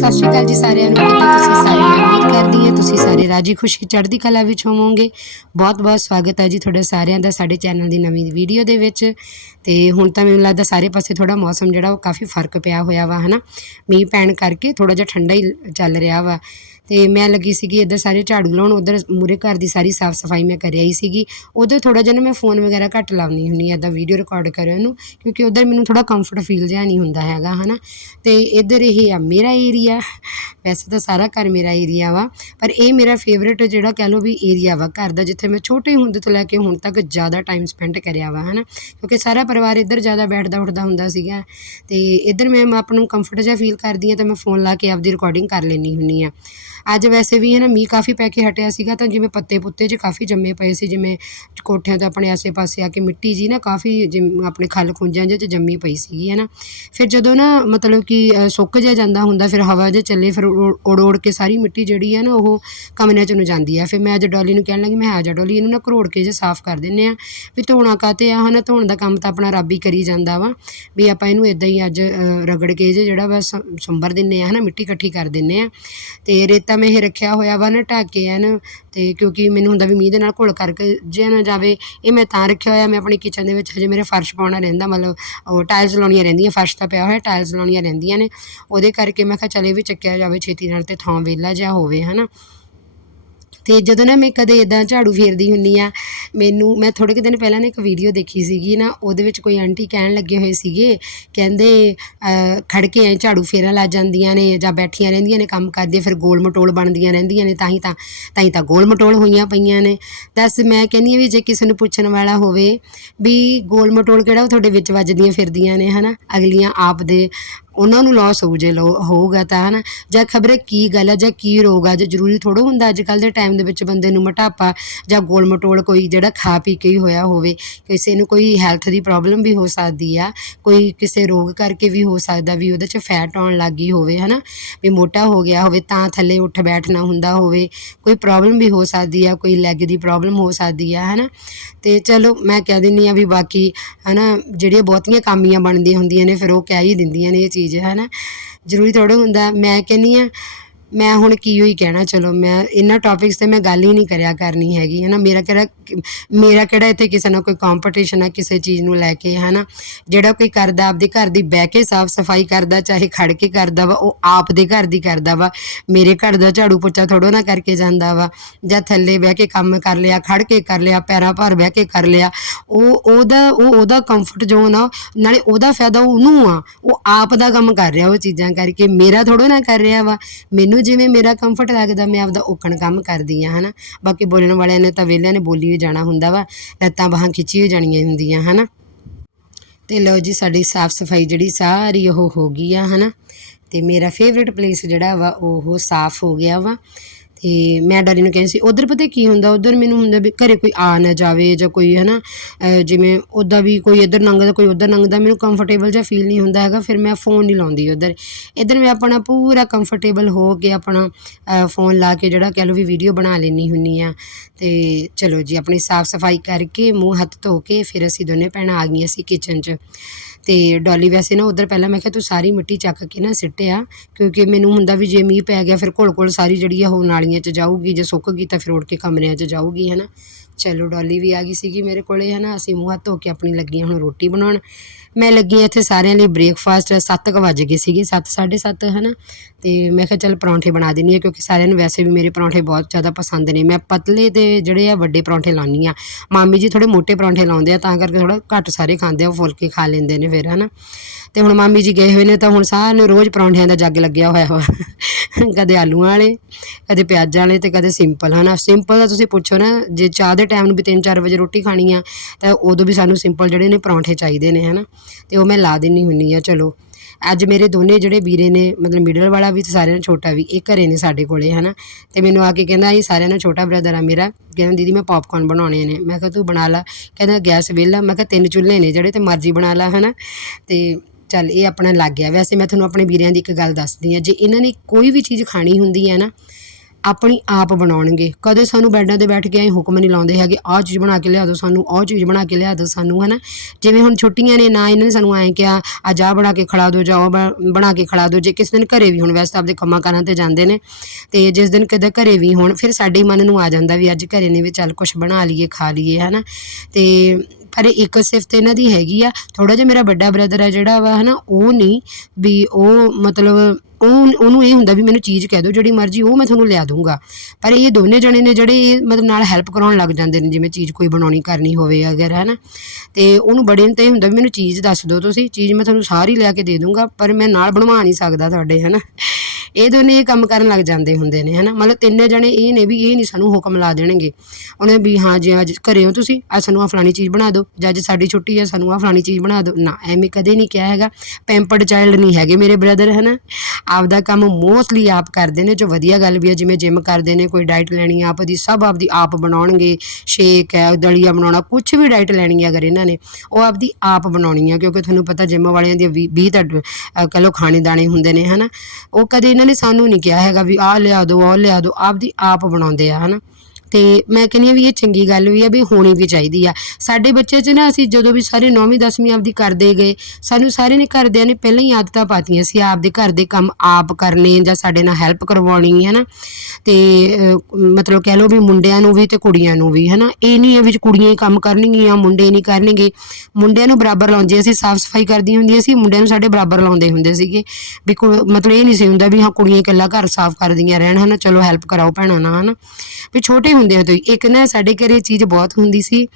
ਸਤਿ ਸ਼੍ਰੀ ਅਕਾਲ ਜੀ ਸਾਰਿਆਂ ਨੂੰ। ਕਿਵੇਂ ਤੁਸੀਂ ਸਾਰੇ ਉਮੀਦ ਕਰਦੀ ਹਾਂ ਤੁਸੀਂ ਸਾਰੇ ਰਾਜੀ ਖੁਸ਼ੀ ਚੜ੍ਹਦੀ ਕਲਾ ਵਿੱਚ ਹੋਵੋਗੇ। ਬਹੁਤ ਬਹੁਤ ਸਵਾਗਤ ਹੈ ਜੀ ਤੁਹਾਡਾ ਸਾਰਿਆਂ ਦਾ ਸਾਡੇ ਚੈਨਲ ਦੀ ਨਵੀਂ ਵੀਡੀਓ ਦੇ ਵਿੱਚ। ਤੇ ਹੁਣ ਤਾਂ ਮੈਨੂੰ ਲੱਗਦਾ ਸਾਰੇ ਪਾਸੇ ਥੋੜਾ ਮੌਸਮ ਜਿਹੜਾ ਉਹ ਕਾਫੀ ਫ਼ਰਕ ਪਿਆ ਹੋਇਆ ਵਾ, ਹਨਾ? ਮੀਂਹ ਪੈਣ ਕਰਕੇ ਥੋੜਾ ਜਿਹਾ ਠੰਡਾ ਹੀ ਚੱਲ ਰਿਹਾ ਵਾ। ਤੇ ਮੈਂ ਲੱਗੀ ਸੀਗੀ ਇੱਧਰ ਸਾਰੇ ਝਾੜੂ ਲਾਉਣ, ਉੱਧਰ ਮੂਰੇ ਘਰ ਦੀ ਸਾਰੀ ਸਾਫ਼ ਸਫ਼ਾਈ ਮੈਂ ਕਰ ਆਈ ਸੀਗੀ। ਉਧਰ ਥੋੜਾ ਜਿਹਾ ਨਾ ਮੈਂ ਫੋਨ ਵਗੈਰਾ ਘੱਟ ਲਾਉਣੀ ਹੁੰਦੀ ਆ ਇਦਾਂ ਵੀਡੀਓ ਰਿਕਾਰਡ ਕਰਿਆ ਨੂੰ, ਕਿਉਂਕਿ ਉਧਰ ਮੈਨੂੰ ਥੋੜਾ ਕੰਫਰਟ ਫੀਲ ਜਿਹਾ ਨਹੀਂ ਹੁੰਦਾ ਹੈਗਾ, ਹਨਾ। ਤੇ ਇੱਧਰ ਇਹ ਆ ਮੇਰਾ ਏਰੀਆ ਵੈਸੇ ਤਾਂ ਸਾਰਾ ਘਰ ਮੇਰਾ ਏਰੀਆ ਵਾ, ਪਰ ਇਹ ਮੇਰਾ ਫੇਵਰੇਟ ਜਿਹੜਾ ਕਹਿ ਲਓ ਵੀ ਏਰੀਆ ਵਾ ਘਰ ਦਾ, ਜਿੱਥੇ ਮੈਂ ਛੋਟੇ ਹੁੰਦੇ ਤੋਂ ਲੈ ਕੇ ਹੁਣ ਤੱਕ ਜ਼ਿਆਦਾ ਟਾਈਮ ਸਪੈਂਡ ਕਰਿਆ ਵਾ, ਹਨਾ। ਕਿਉਂਕਿ ਸਾਰਾ ਪਰਿਵਾਰ ਇੱਧਰ ਜ਼ਿਆਦਾ ਬੈਠਦਾ ਉੱਠਦਾ ਹੁੰਦਾ ਸੀਗਾ। ਤੇ ਇੱਧਰ ਮੈਂ ਆਪ ਨੂੰ ਕੰਫਰਟ ਜਿਹਾ ਫੀਲ ਕਰਦੀ ਆ ਤਾਂ ਮੈਂ ਫੋਨ ਲਾ ਕੇ ਆਪਦੀ ਰਿਕਾਰਡਿੰਗ ਕਰ ਲੈਣੀ ਹੁੰਨੀ ਆ ਅੱਜ ਵੈਸੇ ਵੀ ਹੈ ਨਾ ਮੀਂਹ ਕਾਫੀ ਪੈ ਕੇ ਹਟਿਆ ਸੀਗਾ ਤਾਂ ਜਿਵੇਂ ਪੱਤੇ ਪੁੱਤੇ 'ਚ ਕਾਫੀ ਜੰਮੇ ਪਏ ਸੀ, ਜਿਵੇਂ ਕੋਠਿਆਂ ਤੋਂ ਆਪਣੇ ਆਸੇ-ਪਾਸੇ ਆ ਕੇ ਮਿੱਟੀ ਜੀ ਨਾ ਕਾਫੀ ਜਿਵੇਂ ਆਪਣੇ ਖੱਲ ਖੁੰਝਾਂ ਜਿਹੇ 'ਚ ਜੰਮੀ ਪਈ ਸੀਗੀ ਹੈ ਨਾ ਫਿਰ ਜਦੋਂ ਨਾ ਮਤਲਬ ਕਿ ਸੁੱਕ ਜਿਹਾ ਜਾਂਦਾ ਹੁੰਦਾ, ਫਿਰ ਹਵਾ ਜੇ ਚੱਲੇ, ਫਿਰ ਉੜ ਉੜ ਕੇ ਸਾਰੀ ਮਿੱਟੀ ਜਿਹੜੀ ਹੈ ਨਾ ਉਹ ਕਮਰਿਆਂ 'ਚ ਨੂੰ ਜਾਂਦੀ ਆ। ਫਿਰ ਮੈਂ ਅੱਜ ਡੋਲੀ ਨੂੰ ਕਹਿਣ ਲੱਗੀ, ਮੈਂ ਆ ਜਾ ਡੋਲੀ, ਇਹਨੂੰ ਨਾ ਘਰੋੜ ਕੇ ਜੇ ਸਾਫ਼ ਕਰ ਦਿੰਨੇ ਆ। ਵੀ ਧੋਣਾ ਕਾਤੇ ਆ, ਹਨਾ, ਧੋਣ ਦਾ ਕੰਮ ਤਾਂ ਆਪਣਾ ਰੱਬ ਹੀ ਕਰੀ ਜਾਂਦਾ ਵਾ, ਵੀ ਆਪਾਂ ਇਹਨੂੰ ਇਦਾਂ ਹੀ ਅੱਜ ਰਗੜ ਕੇ ਜੇ ਜਿਹੜਾ ਵਾ ਸ- ਸੰਭਰ ਦਿੰਨੇ ਆ, ਹਨਾ, ਮਿੱਟੀ ਇਕੱਠੀ ਕਰ ਦਿੰਨੇ ਆ। ਤੇ ਰੇਤਾ ਤਾਂ ਮੈਂ ਇਹ ਰੱਖਿਆ ਹੋਇਆ ਵਾ ਨਾ ਢੱਕ ਕੇ ਐਨ ਅਤੇ ਕਿਉਂਕਿ ਮੈਨੂੰ ਹੁੰਦਾ ਵੀ ਮੀਂਹ ਦੇ ਨਾਲ ਘੁਲ ਕਰਕੇ ਜੇ ਨਾ ਜਾਵੇ, ਇਹ ਮੈਂ ਤਾਂ ਰੱਖਿਆ ਹੋਇਆ, ਮੈਂ ਆਪਣੀ ਕਿਚਨ ਦੇ ਵਿੱਚ ਹਜੇ ਮੇਰੇ ਫਰਸ਼ ਪਾਉਣਾ ਰਹਿੰਦਾ, ਮਤਲਬ ਉਹ ਟਾਇਲਸ ਲਾਉਣੀਆਂ ਰਹਿੰਦੀਆਂ, ਫਰਸ਼ ਤਾਂ ਪਿਆ ਹੋਇਆ ਟਾਇਲਸ ਲਾਉਣੀਆਂ ਰਹਿੰਦੀਆਂ ਨੇ, ਉਹਦੇ ਕਰਕੇ ਮੈਂ ਕਿਹਾ ਚਲੇ ਵੀ ਚੱਕਿਆ ਜਾਵੇ, ਛੇਤੀ ਨਾਲ ਤੇ ਥਾਂ ਵਿਹਲਾ ਜਿਹਾ ਹੋਵੇ ਹੈ ਨਾ ਤੇ ਜਦੋਂ ਨਾ ਮੈਂ ਕਦੇ ਇਦਾਂ ਝਾੜੂ ਫੇਰਦੀ ਹੁੰਨੀ ਆ ਮੈਨੂੰ ਮੈਂ ਥੋੜੇ ਕੁ ਦਿਨ ਪਹਿਲਾਂ ਨਾ ਇੱਕ ਵੀਡੀਓ ਦੇਖੀ ਸੀਗੀ ਨਾ ਉਹਦੇ ਵਿੱਚ ਕੋਈ ਆਂਟੀ ਕਹਿਣ ਲੱਗੇ ਹੋਏ ਸੀਗੇ ਕਹਿੰਦੇ ਅਹ, ਖੜ ਕੇ ਐ ਝਾੜੂ ਫੇਰਨ ਲੱਗ ਜਾਂਦੀਆਂ ਨੇ ਜਾਂ ਬੈਠੀਆਂ ਰਹਿੰਦੀਆਂ ਨੇ ਕੰਮ ਕਰਦੀਆਂ ਫਿਰ ਗੋਲ ਮਟੋਲ ਬਣਦੀਆਂ ਰਹਿੰਦੀਆਂ ਨੇ ਤਾਂ ਹੀ ਤਾਂ ਤਾਂ ਹੀ ਤਾਂ ਗੋਲ ਮਟੋਲ ਹੋਈਆਂ ਪਈਆਂ ਨੇ। ਦੱਸ ਮੈਂ ਕਹਿੰਦੀ ਆ ਵੀ ਜੇ ਕਿਸੇ ਨੂੰ ਪੁੱਛਣ ਵਾਲਾ ਹੋਵੇ ਵੀ ਗੋਲ ਮਟੋਲ ਕਿਹੜਾ ਉਹ ਤੁਹਾਡੇ ਵਿੱਚ ਵੱਜਦੀਆਂ ਫਿਰਦੀਆਂ ਨੇ ਹਨਾ? ਅਗਲੀਆਂ ਆਪ ਦੇ ਉਹਨਾਂ ਨੂੰ ਲਾਸ ਹੋਊ ਜੇ ਲੋ ਹੋਊਗਾ ਤਾਂ, ਹਨਾ? ਜਾਂ ਖਬਰੇ ਕੀ ਗੱਲ ਹੈ ਜਾਂ ਕੀ ਰੋਗ ਆ? ਜੇ ਜ਼ਰੂਰੀ ਥੋੜ੍ਹਾ ਹੁੰਦਾ ਅੱਜ ਕੱਲ ਦੇ ਟਾਈਮ ਦੇ ਵਿੱਚ ਬੰਦੇ ਨੂੰ ਮੋਟਾਪਾ ਜਾਂ ਗੋਲ ਮਟੋਲ ਕੋਈ ਜਿਹੜਾ ਖਾ ਪੀ ਕੇ ਹੀ ਹੋਇਆ ਹੋਵੇ, ਕਿਸੇ ਨੂੰ ਕੋਈ ਹੈਲਥ ਦੀ ਪ੍ਰੋਬਲਮ ਵੀ ਹੋ ਸਕਦੀ ਆ, ਕੋਈ ਕਿਸੇ ਰੋਗ ਕਰਕੇ ਵੀ ਹੋ ਸਕਦਾ ਵੀ ਉਹਦੇ 'ਚ ਫੈਟ ਆਉਣ ਲੱਗੀ ਹੋਵੇ, ਹਨਾ? ਵੀ ਮੋਟਾ ਹੋ ਗਿਆ ਹੋਵੇ ਤਾਂ ਥੱਲੇ ਉੱਠ ਬੈਠਣਾ ਹੁੰਦਾ ਹੋਵੇ, ਕੋਈ ਪ੍ਰੋਬਲਮ ਵੀ ਹੋ ਸਕਦੀ ਆ, ਕੋਈ ਲੈਗ ਦੀ ਪ੍ਰੋਬਲਮ ਹੋ ਸਕਦੀ ਆ, ਹਨਾ? ਤੇ ਚਲੋ, ਮੈਂ ਕਹਿ ਦਿੰਨੀ ਆ ਵੀ ਬਾਕੀ, ਹਨਾ, ਜਿਹੜੀਆਂ ਬਹੁਤੀਆਂ ਕਾਮੀਆਂ ਬਣਦੀਆਂ ਹੁੰਦੀਆਂ ਨੇ, ਫਿਰ ਉਹ ਕਹਿ ਹੀ ਦਿੰਦੀਆਂ ਨੇ ਇਹ ਚੀਜ਼ ਜਿਹਾ ਹੈ ਨਾ? ਜ਼ਰੂਰੀ ਥੋੜ੍ਹਾ ਹੁੰਦਾ ਮੈਂ ਕਹਿੰਦੀ ਹਾਂ ਮੈਂ ਹੁਣ ਕੀ ਹੋਈ ਕਹਿਣਾ, ਚਲੋ ਮੈਂ ਇਹਨਾਂ ਟੌਪਿਕਸ ਤੇ ਮੈਂ ਗੱਲ ਹੀ ਨਹੀਂ ਕਰਿਆ ਕਰਨੀ ਹੈਗੀ ਹੈ ਨਾ ਮੇਰਾ ਕਿਹੜਾ ਮੇਰਾ ਕਿਹੜਾ ਇੱਥੇ ਕਿਸੇ ਨਾਲ ਕੋਈ ਕੰਪੀਟੀਸ਼ਨ ਆ, ਕਿਸੇ ਚੀਜ਼ ਨੂੰ ਲੈ ਕੇ ਹੈ ਨਾ ਜਿਹੜਾ ਕੋਈ ਕਰਦਾ, ਆਪਦੇ ਘਰ ਦੀ ਬਹਿ ਕੇ ਸਾਫ਼ ਸਫ਼ਾਈ ਕਰਦਾ, ਚਾਹੇ ਖੜ ਕੇ ਕਰਦਾ ਵਾ, ਉਹ ਆਪ ਦੇ ਘਰ ਦੀ ਕਰਦਾ ਵਾ। ਮੇਰੇ ਘਰ ਦਾ ਝਾੜੂ ਪੋਚਾ ਥੋੜੋ ਨਾ ਕਰਕੇ ਜਾਂਦਾ ਵਾ, ਜਾਂ ਥੱਲੇ ਬਹਿ ਕੇ ਕੰਮ ਕਰ ਲਿਆ, ਖੜ ਕੇ ਕਰ ਲਿਆ, ਪੈਰਾਂ ਭਾਰ ਬਹਿ ਕੇ ਕਰ ਲਿਆ, ਉਹ, ਉਹਦਾ ਉਹ, ਉਹਦਾ ਕੰਫਰਟ ਜ਼ੋਨ ਆ, ਨਾਲੇ ਉਹਦਾ ਫਾਇਦਾ ਉਹਨੂੰ ਆ, ਉਹ ਆਪ ਦਾ ਕੰਮ ਕਰ ਰਿਹਾ ਉਹ ਚੀਜ਼ਾਂ ਕਰਕੇ, ਮੇਰਾ ਥੋੜੋ ਨਾ ਕਰ ਰਿਹਾ ਵਾ, ਮੈਨੂੰ ਜਿਵੇਂ ਮੇਰਾ ਕੰਫਰਟ ਲੱਗਦਾ, ਮੈਂ ਆਪਦਾ ਓਕਣ ਕੰਮ ਕਰਦੀ ਆ ਹਨਾ। ਬਾਕੀ ਬੋਲਣ ਵਾਲਿਆਂ ਨੇ ਤਾਂ ਵਿਹਲਿਆਂ ਨੇ ਬੋਲੀ ਹੋ ਜਾਣਾ ਹੁੰਦਾ ਵਾ, ਲੱਤਾਂ ਬਾਹਾਂ ਖਿੱਚੀ ਹੋ ਜਾਣੀਆਂ ਹੁੰਦੀਆਂ, ਹਨਾ। ਤੇ ਲਓ ਜੀ, ਸਾਡੀ ਸਾਫ਼ ਸਫ਼ਾਈ ਜਿਹੜੀ ਸਾਰੀ ਉਹ ਹੋ ਗਈ ਆ, ਹਨਾ। ਤੇ ਮੇਰਾ ਫੇਵਰਿਟ ਪਲੇਸ ਜਿਹੜਾ ਵਾ, ਉਹ ਸਾਫ਼ ਹੋ ਗਿਆ ਵਾ। ਤੇ ਮੈਂ ਡਰੀ ਨੂੰ ਕਹਿੰਦੀ ਸੀ, ਉਧਰ ਪਤਾ ਕੀ ਹੁੰਦਾ? ਉਧਰ ਮੈਨੂੰ ਹੁੰਦਾ ਵੀ ਘਰੇ ਕੋਈ ਆ ਨਾ ਜਾਵੇ ਜਾਂ ਕੋਈ, ਹਨਾ, ਅਹ ਜਿਵੇਂ ਉੱਦਾਂ ਵੀ ਕੋਈ ਇੱਧਰ ਲੰਘਦਾ ਕੋਈ ਉੱਧਰ ਲੰਘਦਾ ਮੈਨੂੰ ਕੰਫਰਟੇਬਲ ਜਿਹਾ ਫੀਲ ਨਹੀਂ ਹੁੰਦਾ ਹੈਗਾ, ਫਿਰ ਮੈਂ ਫੋਨ ਨਹੀਂ ਲਾਉਂਦੀ ਉਧਰ। ਇੱਧਰ ਮੈਂ ਆਪਣਾ ਪੂਰਾ ਕੰਫਰਟੇਬਲ ਹੋ ਕੇ ਆਪਣਾ ਫੋਨ ਲਾ ਕੇ ਜਿਹੜਾ ਕਹਿ ਲਓ ਵੀ ਵੀਡੀਓ ਬਣਾ ਲੈਣੀ ਹੁੰਨੀ ਆ ਤੇ ਚਲੋ ਜੀ, ਆਪਣੀ ਸਾਫ਼ ਸਫ਼ਾਈ ਕਰਕੇ ਮੂੰਹ ਹੱਥ ਧੋ ਕੇ ਫਿਰ ਅਸੀਂ ਦੋਨੇ ਭੈਣਾਂ ਆ ਗਈਆਂ ਸੀ ਕਿਚਨ 'ਚ। ਅਤੇ ਡੋਲੀ ਵੈਸੇ ਨਾ ਉੱਧਰ ਪਹਿਲਾਂ ਮੈਂ ਕਿਹਾ ਤੂੰ ਸਾਰੀ ਮਿੱਟੀ ਚੱਕ ਕੇ ਨਾ ਸਿੱਟਿਆ, ਕਿਉਂਕਿ ਮੈਨੂੰ ਹੁੰਦਾ ਵੀ ਜੇ ਮੀਂਹ ਪੈ ਗਿਆ ਫਿਰ ਘੁਲ ਘੁਲ ਸਾਰੀ ਜਿਹੜੀ ਆ ਉਹ ਨਾਲੀਆਂ 'ਚ ਜਾਊਗੀ, ਜੇ ਸੁੱਕ ਗਈ ਤਾਂ ਫਿਰ ਉੱਡ ਕੇ ਕਮਰਿਆਂ 'ਚ ਜਾਊਗੀ ਹੈ ਨਾ ਚਲੋ ਡੋਲੀ ਵੀ ਆ ਗਈ ਸੀਗੀ ਮੇਰੇ ਕੋਲੇ ਹੈ ਨਾ ਅਸੀਂ ਮੂੰਹ ਹੱਥ ਧੋ ਕੇ ਆਪਣੀ ਲੱਗੀਆਂ ਹੁਣ ਰੋਟੀ ਬਣਾਉਣ। ਮੈਂ ਲੱਗੀ ਹਾਂ ਇੱਥੇ ਸਾਰਿਆਂ ਲਈ ਬ੍ਰੇਕਫਾਸਟ 7 ਕੁ ਵੱਜ ਗਏ ਸੀਗੇ 7 7:30 ਹੈ ਨਾ ਤੇ ਮੈਂ ਕਿਹਾ ਚੱਲ ਪਰੌਂਠੇ ਬਣਾ ਦਿੰਨੀ ਆ ਕਿਉਂਕਿ ਸਾਰਿਆਂ ਨੂੰ ਵੈਸੇ ਵੀ ਮੇਰੇ ਪਰੌਂਠੇ ਬਹੁਤ ਜ਼ਿਆਦਾ ਪਸੰਦ ਨੇ। ਮੈਂ ਪਤਲੇ ਤੇ ਜਿਹੜੇ ਆ ਵੱਡੇ ਪਰੌਂਠੇ ਲਾਉਂਦੀ ਆ। ਮਾਮੀ ਜੀ ਥੋੜੇ ਮੋਟੇ ਪਰੌਂਠੇ ਲਾਉਂਦੇ ਆ, ਤਾਂ ਕਰਕੇ ਥੋੜਾ ਘੱਟ ਸਾਰੇ ਖਾਂਦੇ ਆ, ਉਹ ਫੁਲਕੇ ਖਾ ਲੈਂਦੇ ਨੇ ਫਿਰ, ਹਨਾ? ਤੇ ਹੁਣ ਮਾਮੀ ਜੀ ਗਏ ਹੋਏ ਨੇ ਤਾਂ ਹੁਣ ਸਾਰਿਆਂ ਨੂੰ ਰੋਜ਼ ਪਰੌਂਠਿਆਂ ਦਾ ਜੱਗ ਲੱਗਿਆ ਹੋਇਆ ਵਾ। ਕਦੇ ਆਲੂਆਂ ਵਾਲੇ, ਕਦੇ ਪਿਆਜ਼ਾਂ ਵਾਲੇ ਤੇ ਕਦੇ ਸਿੰਪਲ ਹਨਾ? ਸਿੰਪਲ ਦਾ ਤੁਸੀਂ ਪੁੱਛੋ ਨਾ, ਜੇ ਚਾਹ ਦੇ ਟਾਈਮ ਨੂੰ ਵੀ 3-4 ਵਜੇ ਰੋਟੀ ਖਾਣੀ ਆ, ਤਾਂ ਉਦੋਂ ਵੀ ਸਾਨੂੰ ਸਿੰਪਲ ਜਿਹੜੇ ਨੇ ਪਰੌਂਠੇ ਚਾਹੀਦੇ ਨੇ, ਹਨਾ? ਤੇ ਉਹ ਮੈਂ ਲਾ ਦਿੰਨੀ ਹੁੰਨੀ ਆ, ਚਲੋ। ਅੱਜ ਮੇਰੇ ਦੋਨੇ ਜਿਹੜੇ ਵੀਰੇ ਨੇ, ਮਤਲਬ ਮਿਡਲ ਵਾਲਾ ਵੀ ਤੇ ਸਾਰਿਆਂ ਨਾਲੋਂ ਛੋਟਾ ਵੀ ਇਹ ਘਰੇ ਨੇ ਸਾਡੇ ਕੋਲੇ, ਹਨਾ? ਤੇ ਮੈਨੂੰ ਆ ਕੇ ਕਹਿੰਦਾ, ਇਹ ਸਾਰਿਆਂ ਨਾਲੋਂ ਛੋਟਾ ਬ੍ਰਦਰ ਆ ਮੇਰਾ। ਕਹਿੰਦਾ, ਦੀਦੀ, ਮੈਂ ਪੌਪਕਾਰਨ ਬਣਾਉਣੇ ਨੇ। ਮੈਂ ਕਿਹਾ, ਤੂੰ ਬਣਾ ਲਾ। ਕਹਿੰਦਾ, ਗੈਸ ਵਿਹਲਾ ਮੈਂ ਕਿਹਾ, ਤਿੰਨ ਚੁੱਲ੍ਹੇ ਨੇ ਜਿਹੜੇ ਤੇ ਮਰਜ਼ੀ ਬਣਾ ਲਾ, ਹਨਾ? ਤੇ ਚੱਲ ਇਹ ਆਪਣਾ ਲੱਗ ਗਿਆ। ਵੈਸੇ ਮੈਂ ਤੁਹਾਨੂੰ ਆਪਣੇ ਵੀਰਿਆਂ ਦੀ ਇੱਕ ਗੱਲ ਦੱਸਦੀ ਆ ਜੇ ਇਹਨਾਂ ਨੇ ਕੋਈ ਵੀ ਚੀਜ਼ ਖਾਣੀ ਹੁੰਦੀ ਹੈ ਨਾ, ਆਪਣੀ ਆਪ ਬਣਾਉਣਗੇ। ਕਦੇ ਸਾਨੂੰ ਬੈੱਡਾਂ ਤੇ ਬੈਠ ਕੇ ਐ ਹੁਕਮ ਨਹੀਂ ਲਾਉਂਦੇ ਹੈਗੇ, ਆਹ ਚੀਜ਼ ਬਣਾ ਕੇ ਲਿਆ ਦਿਓ ਸਾਨੂੰ, ਆਹ ਚੀਜ਼ ਬਣਾ ਕੇ ਲਿਆ ਦਿਓ ਸਾਨੂੰ, ਹਨਾ? ਜਿਵੇਂ ਹੁਣ ਛੁੱਟੀਆਂ ਨੇ, ਨਾ ਇਹਨਾਂ ਨੇ ਸਾਨੂੰ ਐਂ ਕਿਹਾ, ਆ ਜਾ ਬਣਾ ਕੇ ਖਿਲਾ ਦਿਓ ਜਾਓ ਬਣਾ ਕੇ ਖਿਲਾ ਦਿਓ। ਜੇ ਕਿਸੇ ਦਿਨ ਘਰੇ ਵੀ ਹੁਣ ਵੈਸੇ ਤਾਂ ਆਪਦੇ ਕੰਮਾਂ ਕਾਰਾਂ ਤੇ ਜਾਂਦੇ ਨੇ, ਤੇ ਜਿਸ ਦਿਨ ਕਦੇ ਘਰੇ ਵੀ ਹੋਣ, ਫਿਰ ਸਾਡੇ ਮਨ ਨੂੰ ਆ ਜਾਂਦਾ ਵੀ ਅੱਜ ਘਰੇ ਨੇ ਵੀ ਚੱਲ ਕੁਝ ਬਣਾ ਲਈਏ, ਖਾ ਲਈਏ, ਹਨਾ? ਤੇ ਪਰ ਇੱਕ ਸਿਫਤ ਇਹਨਾਂ ਦੀ ਹੈਗੀ ਆ। ਥੋੜਾ ਜਿਹਾ ਮੇਰਾ ਵੱਡਾ ਬ੍ਰਦਰ ਆ ਜਿਹੜਾ ਵਾ ਹਨਾ, ਉਹ ਨਹੀਂ ਵੀ ਉਹ ਮਤਲਬ ਉਹ ਉਹਨੂੰ ਇਹ ਹੁੰਦਾ ਵੀ ਮੈਨੂੰ ਚੀਜ਼ ਕਹਿ ਦਿਓ, ਜਿਹੜੀ ਮਰਜ਼ੀ ਉਹ ਮੈਂ ਤੁਹਾਨੂੰ ਲਿਆ ਦੂੰਗਾ ਪਰ ਇਹ ਦੋਨੇ ਜਣੇ ਨੇ ਜਿਹੜੇ ਇਹ ਮਤਲਬ ਨਾਲ ਹੈਲਪ ਕਰਾਉਣ ਲੱਗ ਜਾਂਦੇ ਨੇ, ਜਿਵੇਂ ਚੀਜ਼ ਕੋਈ ਬਣਾਉਣੀ ਕਰਨੀ ਹੋਵੇ ਅਗਰ ਹੈ ਨਾ ਤੇ ਉਹਨੂੰ ਬੜੇ ਨੂੰ ਤਾਂ ਇਹ ਹੁੰਦਾ ਵੀ ਮੈਨੂੰ ਚੀਜ਼ ਦੱਸ ਦਿਓ ਤੁਸੀਂ, ਚੀਜ਼ ਮੈਂ ਤੁਹਾਨੂੰ ਸਾਰੀ ਲਿਆ ਕੇ ਦੇ ਦੂੰਗਾ ਪਰ ਮੈਂ ਨਾਲ ਬਣਵਾ ਨਹੀਂ ਸਕਦਾ ਤੁਹਾਡੇ ਹੈ ਨਾ ਇਹ ਦੋਨੇ ਇਹ ਕੰਮ ਕਰਨ ਲੱਗ ਜਾਂਦੇ ਹੁੰਦੇ ਨੇ, ਹਨਾ। ਮਤਲਬ ਤਿੰਨੇ ਜਣੇ ਇਹ ਨੇ ਵੀ ਇਹ ਨਹੀਂ ਸਾਨੂੰ ਹੁਕਮ ਲਾ ਦੇਣਗੇ। ਉਹਨੇ ਵੀ, ਹਾਂ ਜੇ, ਅੱਜ ਘਰੇ ਹੋ ਤੁਸੀਂ ਆ ਸਾਨੂੰ ਆ ਫਲਾਣੀ ਚੀਜ਼ ਬਣਾ ਦਿਓ। ਜਾਂ ਅੱਜ ਸਾਡੀ ਛੁੱਟੀ ਹੈ ਸਾਨੂੰ ਆ ਫਲਾਣੀ ਚੀਜ਼ ਬਣਾ ਦਿਓ। ਨਾ, ਐਵੇਂ ਕਦੇ ਨਹੀਂ ਕਿਹਾ ਹੈਗਾ। ਪੈਂਪਰਡ ਚਾਈਲਡ ਨਹੀਂ ਹੈਗੇ ਮੇਰੇ ਬ੍ਰਦਰ ਹਨਾ। ਆਪਦਾ ਕੰਮ ਮੋਸਟਲੀ ਆਪ ਕਰਦੇ ਨੇ, ਜੋ ਵਧੀਆ ਗੱਲ ਵੀ ਹੈ ਜਿਵੇਂ ਜਿਮ ਕਰਦੇ ਨੇ, ਕੋਈ ਡਾਈਟ ਲੈਣੀ ਆ ਆਪ ਦੀ ਸਭ ਆਪਦੀ ਆਪ ਬਣਾਉਣਗੇ ਸ਼ੇਕ ਹੈ, ਦਲੀਆ ਬਣਾਉਣਾ ਕੁਝ ਵੀ ਡਾਈਟ ਲੈਣੀ ਹੈ ਅਗਰ ਇਹਨਾਂ ਨੇ, ਉਹ ਆਪਦੀ ਆਪ ਬਣਾਉਣੀ ਹੈ ਕਿਉਂਕਿ ਤੁਹਾਨੂੰ ਪਤਾ ਜਿਮ ਵਾਲਿਆਂ ਦੀਆਂ 20 ਤਾਂ, ਅਹ ਕਹਿ ਲਓ ਖਾਣੇ ਦਾਣੇ ਹੁੰਦੇ ਨੇ, ਹਨਾ। ਉਹ ਕਦੇ ਇਹਨਾਂ ਨੇ ਸਾਨੂੰ ਨਹੀਂ ਕਿਹਾ ਹੈਗਾ ਵੀ ਆਹ ਲਿਆ ਦਿਓ ਉਹ ਲਿਆ ਦਿਓ ਆਪਦੀ ਆਪ ਬਣਾਉਂਦੇ ਆ, ਹਨਾ। ਤੇ ਮੈਂ ਕਹਿੰਦੀ ਆ ਵੀ ਇਹ ਚੰਗੀ ਗੱਲ ਵੀ ਆ ਵੀ ਹੋਣੀ ਵੀ ਚਾਹੀਦੀ ਆ। ਸਾਡੇ ਬੱਚੇ 'ਚ ਨਾ ਅਸੀਂ ਜਦੋਂ ਵੀ ਸਾਰੇ 9ਵੀਂ 10ਵੀਂ ਆਪਦੀ ਕਰਦੇ ਗਏ, ਸਾਨੂੰ ਸਾਰੇ ਨੇ ਘਰਦਿਆਂ ਨੇ ਪਹਿਲਾਂ ਹੀ ਆਦਤਾਂ ਪਾਤੀਆਂ ਸੀ, ਆਪਦੇ ਘਰ ਦੇ ਕੰਮ ਆਪ ਕਰਨੇ ਜਾਂ ਸਾਡੇ ਨਾਲ ਹੈਲਪ ਕਰਵਾਉਣੀ ਹੈ ਨਾ ਤੇ ਮਤਲਬ ਕਹਿ ਲਓ ਵੀ ਮੁੰਡਿਆਂ ਨੂੰ ਵੀ ਤੇ ਕੁੜੀਆਂ ਨੂੰ ਵੀ ਹੈ ਨਾ ਇਹ ਨਹੀਂ ਹੈ ਵੀ ਕੁੜੀਆਂ ਹੀ ਕੰਮ ਕਰਨਗੀਆਂ, ਮੁੰਡੇ ਨਹੀਂ ਕਰਨਗੇ। ਮੁੰਡਿਆਂ ਨੂੰ ਬਰਾਬਰ ਲਾਉਂਦੇ ਅਸੀਂ, ਸਾਫ਼ ਸਫ਼ਾਈ ਕਰਦੀਆਂ ਹੁੰਦੀਆਂ ਸੀ ਮੁੰਡਿਆਂ ਨੂੰ ਸਾਡੇ ਬਰਾਬਰ ਲਾਉਂਦੇ ਹੁੰਦੇ ਸੀਗੇ। ਵੀ ਕੋਈ ਮਤਲਬ ਇਹ ਨਹੀਂ ਸੀ ਹੁੰਦਾ ਵੀ ਹਾਂ ਕੁੜੀਆਂ ਇਕੱਲਾ ਘਰ ਸਾਫ਼ ਕਰਦੀਆਂ ਰਹਿਣ, ਹਨਾ। ਚਲੋ ਹੈਲਪ ਕਰਾਓ ਭੈਣਾਂ ਨਾਲ, ਹਨਾ। ਵੀ ਛੋਟੇ ਹੁੰਦਿਆਂ ਤੋਂ ਇੱਕ ਨਾ ਸਾਡੇ ਘਰੇ ਚੀਜ਼ ਬਹੁਤ ਹੁੰਦੀ ਸੀ,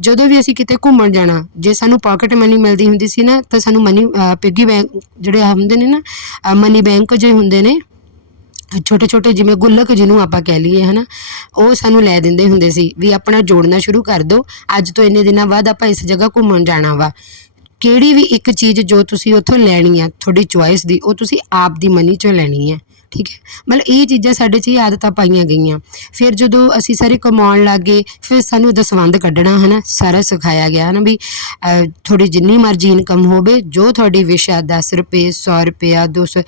ਜਦੋਂ ਵੀ ਅਸੀਂ ਕਿਤੇ ਘੁੰਮਣ ਜਾਣਾ, ਜੇ ਸਾਨੂੰ ਪਾਕਟ ਮਨੀ ਮਿਲਦੀ ਹੁੰਦੀ ਸੀ ਨਾ, ਤਾਂ ਸਾਨੂੰ ਮਨੀ ਪਿੱਗੀ ਬੈਂਕ ਜਿਹੜੇ ਹੁੰਦੇ ਨੇ ਨਾ ਮਨੀ ਬੈਂਕ ਜੇ ਹੁੰਦੇ ਨੇ, ਛੋਟੇ ਛੋਟੇ ਜਿਵੇਂ ਗੁੱਲਕ ਜਿਹਨੂੰ ਆਪਾਂ ਕਹਿ ਲਈਏ, ਹਨਾ, ਉਹ ਸਾਨੂੰ ਲੈ ਦਿੰਦੇ ਹੁੰਦੇ ਸੀ ਵੀ ਆਪਣਾ ਜੋੜਨਾ ਸ਼ੁਰੂ ਕਰ ਦਿਓ ਅੱਜ ਤੋਂ ਇੰਨੇ ਦਿਨਾਂ ਬਾਅਦ ਆਪਾਂ ਇਸ ਜਗ੍ਹਾ ਘੁੰਮਣ ਜਾਣਾ ਵਾ। ਕਿਹੜੀ ਵੀ ਇੱਕ ਚੀਜ਼ ਜੋ ਤੁਸੀਂ ਉੱਥੋਂ ਲੈਣੀ ਆ, ਤੁਹਾਡੀ ਚੁਆਇਸ ਦੀ, ਉਹ ਤੁਸੀਂ ਆਪ ਦੀ ਮਨੀ ਚੋਂ ਲੈਣੀ ਹੈ ਠੀਕ ਹੈ। ਮਤਲਬ ਇਹ ਚੀਜ਼ਾਂ ਸਾਡੇ 'ਚ ਇਹ ਆਦਤਾਂ ਪਾਈਆਂ ਗਈਆਂ। ਫਿਰ ਜਦੋਂ ਅਸੀਂ ਸਾਰੇ ਕਮਾਉਣ ਲੱਗ ਗਏ ਫਿਰ ਸਾਨੂੰ ਦਸਵੰਧ ਕੱਢਣਾ ਹਨਾ ਸਾਰਾ ਸਿਖਾਇਆ ਗਿਆ ਹਨਾ ਵੀ ਅਹ, ਤੁਹਾਡੀ ਜਿੰਨੀ ਮਰਜ਼ੀ ਇਨਕਮ ਹੋਵੇ ਜੋ ਤੁਹਾਡੀ ਵਿਸ਼ ਆ 10 ਰੁਪਏ 100 ਰੁਪਇਆ 200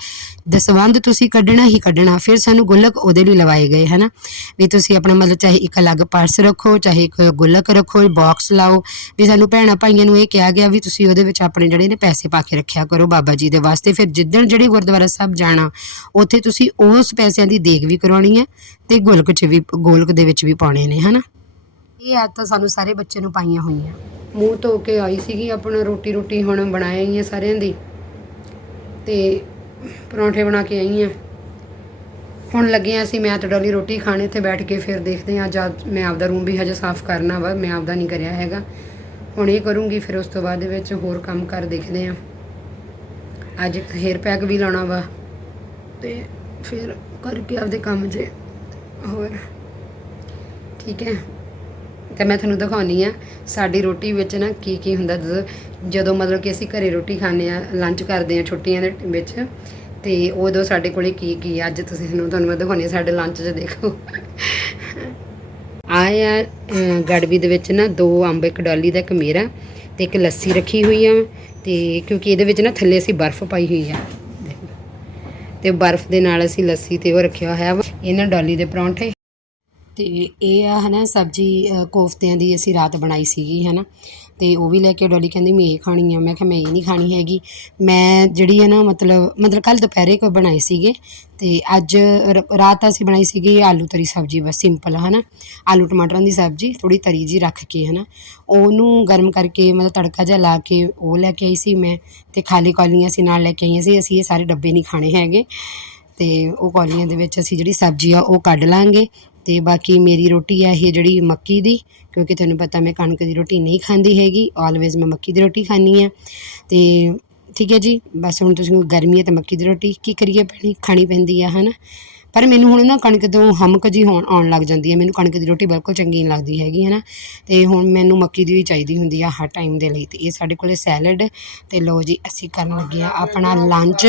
ਦਸਵੰਧ ਤੁਸੀਂ ਕੱਢਣਾ ਹੀ ਕੱਢਣਾ। ਫਿਰ ਸਾਨੂੰ ਗੁੱਲਕ ਉਹਦੇ ਲਈ ਲਵਾਏ ਗਏ ਹਨਾ ਵੀ ਤੁਸੀਂ ਆਪਣਾ ਮਤਲਬ ਚਾਹੇ ਇੱਕ ਅਲੱਗ ਪਰਸ ਰੱਖੋ ਚਾਹੇ ਇੱਕ ਗੁੱਲਕ ਰੱਖੋ ਬਾਕਸ ਲਾਓ ਵੀ ਸਾਨੂੰ ਭੈਣਾਂ ਭਾਈਆਂ ਨੂੰ ਇਹ ਕਿਹਾ ਗਿਆ ਵੀ ਤੁਸੀਂ ਉਹਦੇ ਵਿੱਚ ਆਪਣੇ ਜਿਹੜੇ ਨੇ ਪੈਸੇ ਪਾ ਕੇ ਰੱਖਿਆ ਕਰੋ ਬਾਬਾ ਜੀ ਦੇ ਵਾਸਤੇ। ਫਿਰ ਜਿੱਦਣ ਜਿਹੜੇ ਗੁਰਦੁਆਰਾ ਸਾਹਿਬ ਜਾਣਾ ਉੱਥੇ ਤੁਸੀਂ ਉਸ ਪੈਸਿਆਂ ਦੀ ਦੇਖ ਵੀ ਕਰਾਉਣੀ ਹੈ ਤੇ ਗੋਲਕ 'ਚ ਵੀ, ਗੋਲਕ ਦੇ ਵਿੱਚ ਵੀ ਪਾਉਣੇ ਨੇ, ਹਨਾ? ਇਹ ਆਦਤਾਂ ਸਾਨੂੰ ਸਾਰੇ ਬੱਚੇ ਨੂੰ ਪਾਈਆਂ ਹੋਈਆਂ। ਮੂੰਹ ਧੋ ਕੇ ਆਈ ਸੀਗੀ ਆਪਣਾ ਰੋਟੀ ਰੋਟੀ ਹੁਣ ਬਣਾਇਆ ਹੀ ਆ ਸਾਰਿਆਂ ਦੀ। ਤੇ ਪਰੌਂਠੇ ਬਣਾ ਕੇ ਆਈ ਆ ਹੁਣ ਲੱਗੇ ਆ ਅਸੀਂ, ਮੈਂ ਤੇ ਡੋਲੀ ਰੋਟੀ ਖਾਣੇ ਤੇ ਬੈਠ ਕੇ ਫਿਰ ਦੇਖਦੇ ਆ ਜਦ ਮੈਂ ਆਪਦਾ ਰੂਮ ਵੀ ਹਜੇ ਸਾਫ਼ ਕਰਨਾ ਵਾ, ਮੈਂ ਆਪਦਾ ਨਹੀਂ ਕਰਿਆ ਹੈਗਾ। ਹੁਣ ਇਹ ਕਰੂੰਗੀ, ਫਿਰ ਉਸ ਤੋਂ ਬਾਅਦ ਦੇ ਵਿੱਚ ਹੋਰ ਕੰਮ ਕਰ ਦੇਖਦੇ ਆ ਅੱਜ ਇੱਕ ਹੇਅਰ ਪੈਕ ਵੀ ਲਾਉਣਾ ਵਾ। ਤੇ ਫਿਰ ਕਰਕੇ ਆਪਦੇ ਕੰਮ 'ਚ ਹੋਰ, ਠੀਕ ਹੈ। ਤੇ ਮੈਂ ਤੁਹਾਨੂੰ ਦਿਖਾਉਣੀ ਆ, ਸਾਡੀ ਰੋਟੀ ਵਿੱਚ ਨਾ ਕੀ ਕੀ ਹੁੰਦਾ ਜਦੋਂ ਜਦੋਂ ਮਤਲਬ ਕਿ ਅਸੀਂ ਘਰੇ ਰੋਟੀ ਖਾਂਦੇ ਆ ਲੰਚ ਕਰਦੇ ਆ ਛੁੱਟੀਆਂ ਦੇ ਵਿੱਚ, ਤੇ ਉਦੋਂ ਸਾਡੇ ਕੋਲੇ ਕੀ ਕੀ ਆ, ਅੱਜ ਤੁਸੀਂ ਤੁਹਾਨੂੰ ਤੁਹਾਨੂੰ ਮੈਂ ਦਿਖਾਉਣੀ ਆ, ਸਾਡੇ ਲੰਚ 'ਚ ਦੇਖੋ। ਆਇਆ ਗੜਵੀ ਦੇ ਵਿੱਚ ਨਾ ਦੋ ਅੰਬ, ਇੱਕ ਡਾਲੀ ਦਾ, ਇੱਕ ਮੇਰਾ, ਤੇ ਇੱਕ ਲੱਸੀ ਰੱਖੀ ਹੋਈ ਆ, ਤੇ ਕਿਉਂਕਿ ਇਹਦੇ ਵਿੱਚ ਨਾ ਥੱਲੇ ਅਸੀਂ ਬਰਫ਼ ਪਾਈ ਹੋਈ ਆ। ਤੇ ਬਰਫ਼ ਦੇ ਨਾਲ ਅਸੀਂ ਲੱਸੀ ਤੇ ਉਹ ਰੱਖਿਆ ਹੋਇਆ ਵਾ। ਇਹਨਾਂ ਡਾਲੀ ਦੇ ਪਰੌਂਠੇ। ਤੇ ਇਹ ਆ ਹਨਾ ਸਬਜੀ ਕੋਫਤਿਆਂ ਦੀ ਅਸੀਂ ਰਾਤ ਬਣਾਈ ਸੀਗੀ, ਹਨਾ। ਅਤੇ ਉਹ ਵੀ ਲੈ ਕੇ ਡੋਲੀ ਕਹਿੰਦੀ, ਮੈਂ ਇਹ ਖਾਣੀ ਆ। ਮੈਂ ਕਿਹਾ, ਮੈਂ ਇਹ ਨਹੀਂ ਖਾਣੀ ਹੈਗੀ। ਮੈਂ ਜਿਹੜੀ ਹੈ ਨਾ, ਮਤਲਬ ਮਤਲਬ ਕੱਲ ਦੁਪਹਿਰੇ ਕੋਈ ਬਣਾਏ ਸੀਗੇ ਅਤੇ ਅੱਜ ਰ- ਰਾਤ ਅਸੀਂ ਬਣਾਈ ਸੀਗੀ ਆਲੂ ਤਰੀ ਸਬਜੀ, ਬਸ ਸਿੰਪਲ ਹੈ ਨਾ ਆਲੂ ਟਮਾਟਰਾਂ ਦੀ ਸਬਜੀ, ਥੋੜ੍ਹੀ ਤਰੀ ਜੀ ਰੱਖ ਕੇ ਹੈ ਨਾ ਉਹਨੂੰ ਗਰਮ ਕਰਕੇ, ਮਤਲਬ ਤੜਕਾ ਜਿਹਾ ਲਾ ਕੇ ਉਹ ਲੈ ਕੇ ਆਈ ਸੀ ਮੈਂ ਅਤੇ ਖਾਲੀ ਕੌਲੀਆਂ ਅਸੀਂ ਨਾਲ ਲੈ ਕੇ ਆਈਆਂ ਸੀ। ਅਸੀਂ ਇਹ ਸਾਰੇ ਡੱਬੇ ਨਹੀਂ ਖਾਣੇ ਹੈਗੇ ਅਤੇ ਉਹ ਕੌਲੀਆਂ ਦੇ ਵਿੱਚ ਅਸੀਂ ਜਿਹੜੀ ਸਬਜ਼ੀ ਆ ਉਹ ਕੱਢ ਲਾਂਗੇ ਅਤੇ ਬਾਕੀ ਮੇਰੀ ਰੋਟੀ ਹੈ ਇਹ ਜਿਹੜੀ ਮੱਕੀ ਦੀ, ਕਿਉਂਕਿ ਤੁਹਾਨੂੰ ਪਤਾ ਮੈਂ ਕਣਕ ਦੀ ਰੋਟੀ ਨਹੀਂ ਖਾਂਦੀ ਹੈਗੀ ਆਲਵੇਜ਼ ਮੈਂ ਮੱਕੀ ਦੀ ਰੋਟੀ ਖਾਂਦੀ ਹਾਂ ਅਤੇ ਠੀਕ ਹੈ ਜੀ, ਬਸ ਹੁਣ ਤੁਸੀਂ ਗਰਮੀ ਹੈ ਤੇ ਮੱਕੀ ਦੀ ਰੋਟੀ ਕੀ ਕਰੀਏ ਪੈਣੀ ਖਾਣੀ ਪੈਂਦੀ ਆ, ਹਨਾ? ਪਰ ਮੈਨੂੰ ਹੁਣ ਨਾ ਕਣਕ ਤੋਂ ਹਮਕ ਜੀ ਹੋਣ, ਆਉਣ ਲੱਗ ਜਾਂਦੀ ਹੈ ਮੈਨੂੰ ਕਣਕ ਦੀ ਰੋਟੀ ਬਿਲਕੁਲ ਚੰਗੀ ਨਹੀਂ ਲੱਗਦੀ ਹੈਗੀ ਹੈ ਨਾ ਤੇ ਹੁਣ ਮੈਨੂੰ ਮੱਕੀ ਦੀ ਵੀ ਚਾਹੀਦੀ ਹੁੰਦੀ ਆ ਹਰ ਟਾਈਮ ਦੇ ਲਈ, ਤੇ ਇਹ ਸਾਡੇ ਕੋਲੇ ਸੈਲਡ ਤੇ ਲੋ ਜੀ, ਅਸੀਂ ਕਰਨ ਲੱਗੇ ਆ ਆਪਣਾ ਲੰਚ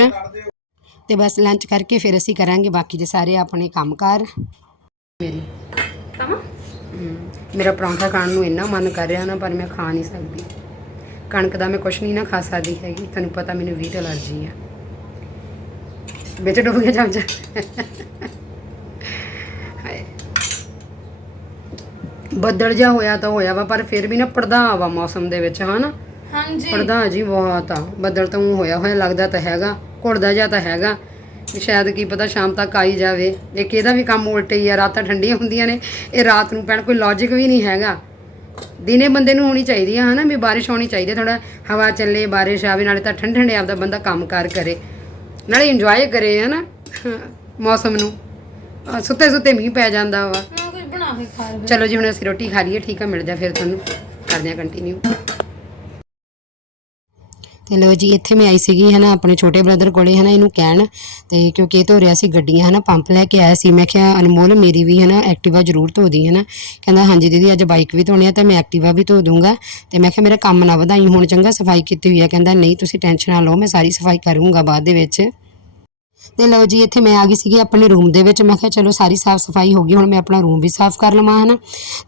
ਤੇ ਬਸ ਲੰਚ ਕਰਕੇ ਫਿਰ ਅਸੀਂ ਕਰਾਂਗੇ, ਬਾਕੀ ਦੇ ਸਾਰੇ ਆਪਣੇ ਕੰਮਕਾਰ। ਮੇਰੀ। ਤਮਾ ਮੇਰਾ ਪਰੌਂਠਾ ਖਾਣ ਨੂੰ ਇੰਨਾ ਮਨ ਕਰ ਰਿਹਾ ਨਾ ਪਰ ਮੈਂ ਖਾ ਨਹੀਂ ਸਕਦੀ। ਕਣਕ ਦਾ ਮੈਂ ਕੁਛ ਨਹੀਂ ਨਾ ਖਾ ਸਕਦੀ ਹੈਗੀ। ਤੁਹਾਨੂੰ ਪਤਾ ਮੈਨੂੰ ਵੀਟ ਅਲਰਜੀ ਆ। ਵਿੱਚ ਡੁੱਬ ਗਿਆ ਚਮਚਾ ਬੱਦਲ ਜਾ ਹੋਇਆ ਤਾਂ ਹੋਇਆ ਵਾ ਪਰ ਫਿਰ ਵੀ ਨਾ ਪੜਦਾ ਵਾ ਮੌਸਮ ਦੇ ਵਿੱਚ ਹਨਾ? ਹਾਂਜੀ। ਪੜਦਾ ਜੀ ਬਹੁਤ ਆ। ਬੱਦਲ ਤਾਂ ਹੋਇਆ ਹੋਇਆ ਲੱਗਦਾ ਤਾਂ ਹੈਗਾ। ਘੁੜਦਾ ਜਾ ਤਾਂ ਹੈਗਾ। ਵੀ ਸ਼ਾਇਦ ਕੀ ਪਤਾ ਸ਼ਾਮ ਤੱਕ ਆਈ ਜਾਵੇ। ਇੱਕ ਇਹਦਾ ਵੀ ਕੰਮ ਉਲਟੇ ਹੀ ਆ ਰਾਤਾਂ ਠੰਡੀਆਂ ਹੁੰਦੀਆਂ ਨੇ ਇਹ ਰਾਤ ਨੂੰ ਪੈਣ ਕੋਈ ਲੌਜੀਕ ਵੀ ਨਹੀਂ ਹੈਗਾ। ਦਿਨੇ ਬੰਦੇ ਨੂੰ ਹੋਣੀ ਚਾਹੀਦੀ ਆ ਹਨਾ ਵੀ ਬਾਰਿਸ਼ ਹੋਣੀ ਚਾਹੀਦੀ ਆ ਥੋੜਾ ਹਵਾ ਚੱਲੇ ਬਾਰਿਸ਼ ਆਵੇ ਨਾਲੇ ਤਾਂ ਠੰਡੇ ਠੰਡੇ ਆਪਦਾ ਬੰਦਾ ਕੰਮ ਕਾਰ ਕਰੇ। ਨਾਲੇ ਇੰਜੋਏ ਕਰੇ ਹਨਾ ਮੌਸਮ ਨੂੰ। ਸੁੱਤੇ ਸੁੱਤੇ ਮੀਂਹ ਪੈ ਜਾਂਦਾ ਵਾ। ਮੈਂ ਕੁਝ ਬਣਾ ਕੇ ਖਾ ਲਵਾਂ। ਚਲੋ ਜੀ ਹੁਣ ਅਸੀਂ ਰੋਟੀ ਖਾ ਲਈਏ ਠੀਕ ਆ ਮਿਲ ਜਾ ਫਿਰ ਤੁਹਾਨੂੰ। ਕਰਦੇ ਆ ਕੰਟੀਨਿਊ ਤੇ ਲੋ ਜੀ, ਇੱਥੇ ਮੈਂ ਆਈ ਸੀਗੀ, ਹਨਾ, ਆਪਣੇ ਛੋਟੇ ਬ੍ਰਦਰ ਕੋਲੇ, ਹਨਾ, ਇਹਨੂੰ ਕਹਿਣ। ਤੇ ਕਿਉਂਕਿ ਇਹ ਧੋ ਰਿਹਾ ਸੀ ਗੱਡੀਆਂ, ਹਨਾ ਪੰਪ ਲੈ ਕੇ ਆਇਆ ਸੀ। ਮੈਂ ਕਿਹਾ, ਅਨਮੋਲ, ਮੇਰੀ ਵੀ, ਹਨਾ ਐਕਟਿਵਾ ਜ਼ਰੂਰ ਧੋ ਦੀ, ਹਨਾ। ਕਹਿੰਦਾ, ਹਾਂਜੀ, ਦੀਦੀ, ਅੱਜ ਬਾਈਕ ਵੀ ਧੋਣੀ ਆ, ਤੇ ਮੈਂ ਐਕਟਿਵਾ ਵੀ ਧੋ ਦੂੰਗਾ। ਤੇ ਮੈਂ ਕਿਹਾ, ਮੇਰਾ ਕੰਮ ਨਾ ਵਧਾਈ, ਹੁਣ ਚੰਗਾ ਸਫ਼ਾਈ ਕੀਤੀ ਹੋਈ ਆ। ਕਹਿੰਦਾ, ਨਹੀਂ, ਤੁਸੀਂ ਟੈਨਸ਼ਨ ਨਾ ਲਓ, ਮੈਂ ਸਾਰੀ ਸਫ਼ਾਈ ਕਰੂੰਗਾ ਬਾਅਦ ਦੇ ਵਿੱਚ। ਤੇ ਲਓ ਜੀ, ਇੱਥੇ ਮੈਂ ਆ ਗਈ ਸੀਗੀ ਆਪਣੇ ਰੂਮ ਦੇ ਵਿੱਚ। ਮੈਂ ਕਿਹਾ ਚਲੋ ਸਾਰੀ ਸਾਫ਼ ਸਫ਼ਾਈ ਹੋ ਗਈ, ਹੁਣ ਮੈਂ ਆਪਣਾ ਰੂਮ ਵੀ ਸਾਫ਼ ਕਰ ਲਵਾਂ, ਹਨਾ?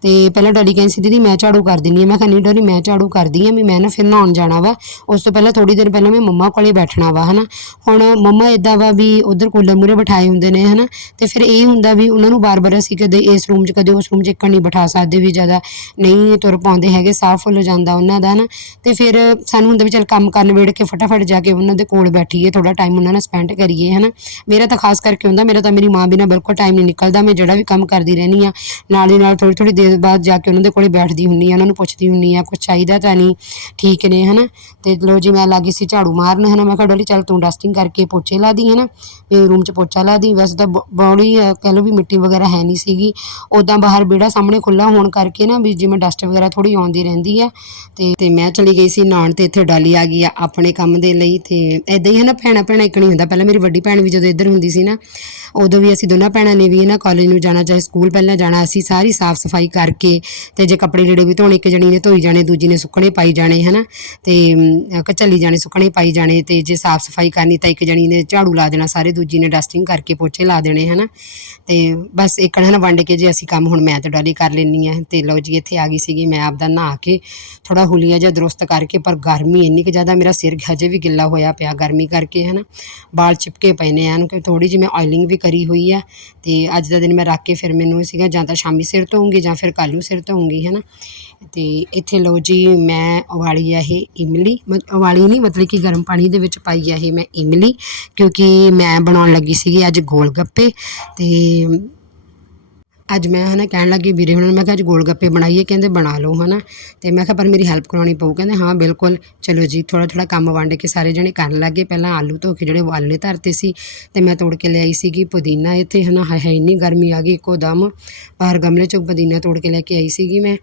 ਤੇ ਪਹਿਲਾਂ ਡੈਡੀ ਕਹਿੰਦੀ ਸੀ, ਦੀਦੀ, ਮੈਂ ਝਾੜੂ ਕਰ ਦਿੰਨੀ ਆ ਮੈਂ ਕਿਹਾ, ਨਹੀਂ ਡੈਡੀ, ਮੈਂ ਝਾੜੂ ਕਰਦੀ ਆ ਵੀ ਮੈਂ ਨਾ ਫਿਰ ਨਹਾਉਣ ਜਾਣਾ ਵਾ। ਉਸ ਤੋਂ ਪਹਿਲਾਂ ਥੋੜੀ ਦੇਰ ਪਹਿਲਾਂ ਮੈਂ ਮੰਮਾ ਕੋਲੇ ਬੈਠਣਾ ਵਾ, ਹਨਾ? ਹੁਣ ਮੰਮਾ ਇਦਾਂ ਵਾ ਵੀ ਉਧਰ ਕੂਲਰ ਮੂਰੇ ਬਿਠਾਏ ਹੁੰਦੇ ਨੇ, ਹਨਾ? ਤੇ ਫਿਰ ਇਹ ਹੁੰਦਾ ਵੀ ਉਹਨਾਂ ਨੂੰ ਬਾਰ-ਬਾਰ ਅਸੀਂ ਕਦੇ ਇਸ ਰੂਮ 'ਚ, ਕਦੇ ਉਸ ਰੂਮ 'ਚ ਇੱਕ ਨਹੀਂ ਬਿਠਾ ਸਕਦੇ ਵੀ ਜ਼ਿਆਦਾ ਨਹੀਂ ਤੁਰ ਪਾਉਂਦੇ ਹੈਗੇ, ਸਾਫ਼ ਹੋ ਜਾਂਦਾ ਉਹਨਾਂ ਦਾ ਨਾ ਤੇ ਫਿਰ ਸਾਨੂੰ ਹੁੰਦਾ ਵੀ ਚਲ ਕੰਮ ਕਰਨ ਵੇੜ ਕੇ ਫਟਾਫਟ ਜਾ ਕੇ ਉਹਨਾਂ ਦੇ ਕੋਲ ਬੈਠੀਏ ਥੋੜਾ ਟਾਈਮ ਉਹਨਾਂ ਨਾਲ ਸਪੈਂਡ ਕਰੀਏ, ਹਨਾ? ਮੇਰਾ ਤਾਂ ਖਾਸ ਕਰਕੇ ਹੁੰਦਾ, ਮੇਰਾ ਤਾਂ ਮੇਰੀ ਮਾਂ ਬਿਨਾਂ ਬਿਲਕੁਲ ਟਾਈਮ ਨਹੀਂ ਨਿਕਲਦਾ, ਮੈਂ ਜਿਹੜਾ ਵੀ ਕੰਮ ਕਰਦੀ ਰਹਿੰਦੀ ਆ ਨਾਲ ਹੀ ਨਾਲ ਥੋੜੀ ਥੋੜੀ ਦੇਰ ਬਾਅਦ ਜਾ ਕੇ ਉਹਨਾਂ ਦੇ ਕੋਲੇ ਬੈਠਦੀ ਹੁੰਨੀ ਆ ਉਹਨਾਂ ਨੂੰ ਪੁੱਛਦੀ ਹੁੰਨੀ ਆ ਕੁਝ ਚਾਹੀਦਾ ਤਾਂ ਨਹੀਂ, ਠੀਕ ਨੇ, ਹਨਾ? ਤੇ ਲੋ ਜੀ, ਮੈਂ ਲੱਗੀ ਸੀ ਝਾੜੂ ਮਾਰਨ, ਹਨਾ? ਮੈਂ ਕਿਹਾ ਡੋਲੀ ਚੱਲ ਤੂੰ ਡਸਟਿੰਗ ਕਰਕੇ ਪੋਚੇ ਲਾ ਦੀ, ਹਨਾ? ਤੇ ਰੂਮ 'ਚ ਪੋਚਾ ਲਾ ਦੀ, ਵੈਸੇ ਤਾਂ ਬੌੜੀ ਕਹਿ ਲਓ ਵੀ ਮਿੱਟੀ ਵਗੈਰਾ ਹੈ ਨਹੀਂ ਸੀਗੀ ਉਦਾਂ ਬਾਹਰ ਬੇੜਾ ਸਾਹਮਣੇ ਖੁੱਲਾ ਹੋਣ ਕਰਕੇ ਨਾ, ਵੀ ਜਿਵੇਂ ਡਸਟ ਵਗੈਰਾ ਥੋੜੀ ਆਉਂਦੀ ਰਹਿੰਦੀ ਆ, ਤੇ ਤੇ ਮੈਂ ਚਲੀ ਗਈ ਸੀ ਨਹਾਉਣ ਤੇ, ਇੱਥੇ ਡਾਲੀ ਆ ਗਈ ਆ ਆਪਣੇ ਕੰਮ ਦੇ ਲਈ, ਤੇ ਐਦਾਂ ਹੀ ਹੈ ਨਾ ਭੈਣਾ ਭੈਣਾ ਇੱਕ ਨਹੀਂ ਹੁੰਦਾ, ਪਹਿਲਾਂ ਮੇਰੀ ਵੱਡੀ ਭੈਣ ਵੀ ਜਦੋਂ ਇੱਧਰ ਹੁੰਦੀ ਸੀ ਨਾ, ਉਦੋਂ ਵੀ ਅਸੀਂ ਦੋਨਾਂ ਭੈਣਾਂ ਨੇ ਵੀ ਨਾ ਕਾਲਜ ਨੂੰ ਜਾਣਾ, ਚਾਹੇ ਸਕੂਲ ਪਹਿਲਾਂ ਜਾਣਾ, ਅਸੀਂ ਸਾਰੀ ਸਾਫ਼ ਸਫ਼ਾਈ ਕਰਕੇ ਤੇ ਜੇ ਕੱਪੜੇ ਜਿਹੜੇ ਵੀ ਧੋਣੇ, ਇੱਕ ਜਣੀ ਨੇ ਧੋਈ ਜਾਣੇ, ਦੂਜੀ ਨੇ ਸੁੱਕਣੇ ਪਾਈ ਜਾਣੇ, ਹਨਾ, ਤੇ ਕਚੱਲੀ ਜਾਣੇ, ਸੁੱਕਣੇ ਪਾਈ ਜਾਣੇ, ਤੇ ਜੇ ਸਾਫ਼ ਸਫ਼ਾਈ ਕਰਨੀ ਤਾਂ ਇੱਕ ਜਣੀ ਨੇ ਝਾੜੂ ਲਾ ਦੇਣਾ, ਸਾਰੇ ਦੂਜੀ ਨੇ ਡਸਟਿੰਗ ਕਰਕੇ ਪੋਚੇ ਲਾ ਦੇਣੇ, ਹਨਾ, ਤੇ ਬਸ ਇੱਕਣ ਹਨਾ ਵੰਡ ਕੇ ਜੇ ਅਸੀਂ ਕੰਮ ਹੁਣ ਮੈਂ ਤੇ ਡਾਲੀ ਕਰ ਲੈਣੀ ਆ ਤੇ ਲਓ ਜੀ ਇੱਥੇ ਆ ਗਈ ਸੀਗੀ, ਮੈਂ ਆਪਦਾ ਨਹਾ ਕੇ ਥੋੜਾ ਹੁਲੀਆ ਜਿਹਾ ਦਰੁਸਤ ਕਰਕੇ, ਪਰ ਗਰਮੀ ਇੰਨੀ ਕਿ ਜ਼ਿਆਦਾ, ਮੇਰਾ ਸਿਰ ਹਜੇ ਵੀ ਗਿੱਲਾ ਹੋਇਆ ਪਿਆ ਗਰਮੀ ਕਰਕੇ, ਹਨਾ, ਵਾਲ ਚਿਪਕੇ ਪਏ ਨੇ ਐਨ ਕਿ ਥੋੜੀ ਜਿਹੀ ਮੈਂ ਆਇਲਿੰਗ ਵੀ ਕਰੀ ਹੋਈ ਆ ਤੇ ਅੱਜ ਦਾ ਦਿਨ ਮੈਂ ਰੱਖ ਕੇ ਫਿਰ ਮੈਨੂੰ ਸੀਗਾ ਜਾਂ ਤਾਂ ਸ਼ਾਮੀ ਸਿਰ ਧੋਉਂਗੀ ਜਾਂ ਫਿਰ ਕੱਲ੍ਹ ਨੂੰ ਸਿਰ ਧੋਉਂਗੀ ਨਾ ਤੇ ਇੱਥੇ ਲਓ ਜੀ ਮੈਂ ਉਬਾਲੀ ਆ ਇਹ ਇਮਲੀ ਮ- ਉਬਾਲੀ ਨਹੀਂ, ਮਤਲਬ ਕਿ ਗਰਮ ਪਾਣੀ ਦੇ ਵਿੱਚ ਪਾਈ ਆ ਇਹ ਮੈਂ ਇਮਲੀ, ਕਿਉਂਕਿ ਮੈਂ ਬਣਾਉਣ ਲੱਗੀ ਸੀਗੀ ਅੱਜ ਗੋਲ ਗੱਪੇ ਤੇ ਅੱਜ ਮੈਂ ਹਨਾ ਕਹਿਣ ਲੱਗੀ ਵੀਰੇ ਹੁਣ ਮੈਂ ਕਿਹਾ ਅੱਜ ਗੋਲ ਗੱਪੇ ਬਣਾਈਏ, ਕਹਿੰਦੇ ਬਣਾ ਲਓ ਹਨਾ। ਤੇ ਮੈਂ ਕਿਹਾ, ਪਰ ਮੇਰੀ ਹੈਲਪ ਕਰਾਉਣੀ ਪਊ। ਕਹਿੰਦੇ ਹਾਂ, ਬਿਲਕੁਲ। ਚਲੋ ਜੀ ਥੋੜਾ ਥੋੜਾ ਕੰਮ ਵੰਡ ਕੇ ਸਾਰੇ ਜਣੇ ਕਰਨ ਲੱਗੇ। ਪਹਿਲਾਂ ਆਲੂ ਧੋ ਕੇ ਜਿਹੜੇ ਉਬਾਲਣੇ ਧਰਤੇ ਸੀ, ਤੇ ਮੈਂ ਤੋੜ ਕੇ ਲਿਆਈ ਸੀਗੀ ਪੁਦੀਨਾ। ਇੱਥੇ ਹਨਾ ਹਾਏ ਇੰਨੀ ਗਰਮੀ ਆ ਗਈ ਇੱਕੋ ਦਮ। ਬਾਹਰ ਗਮਲੇ ਚੋਂ ਪੁਦੀਨਾ ਤੋੜ ਕੇ ਲੈ ਕੇ ਆਈ ਸੀਗੀ ਮੈਂ।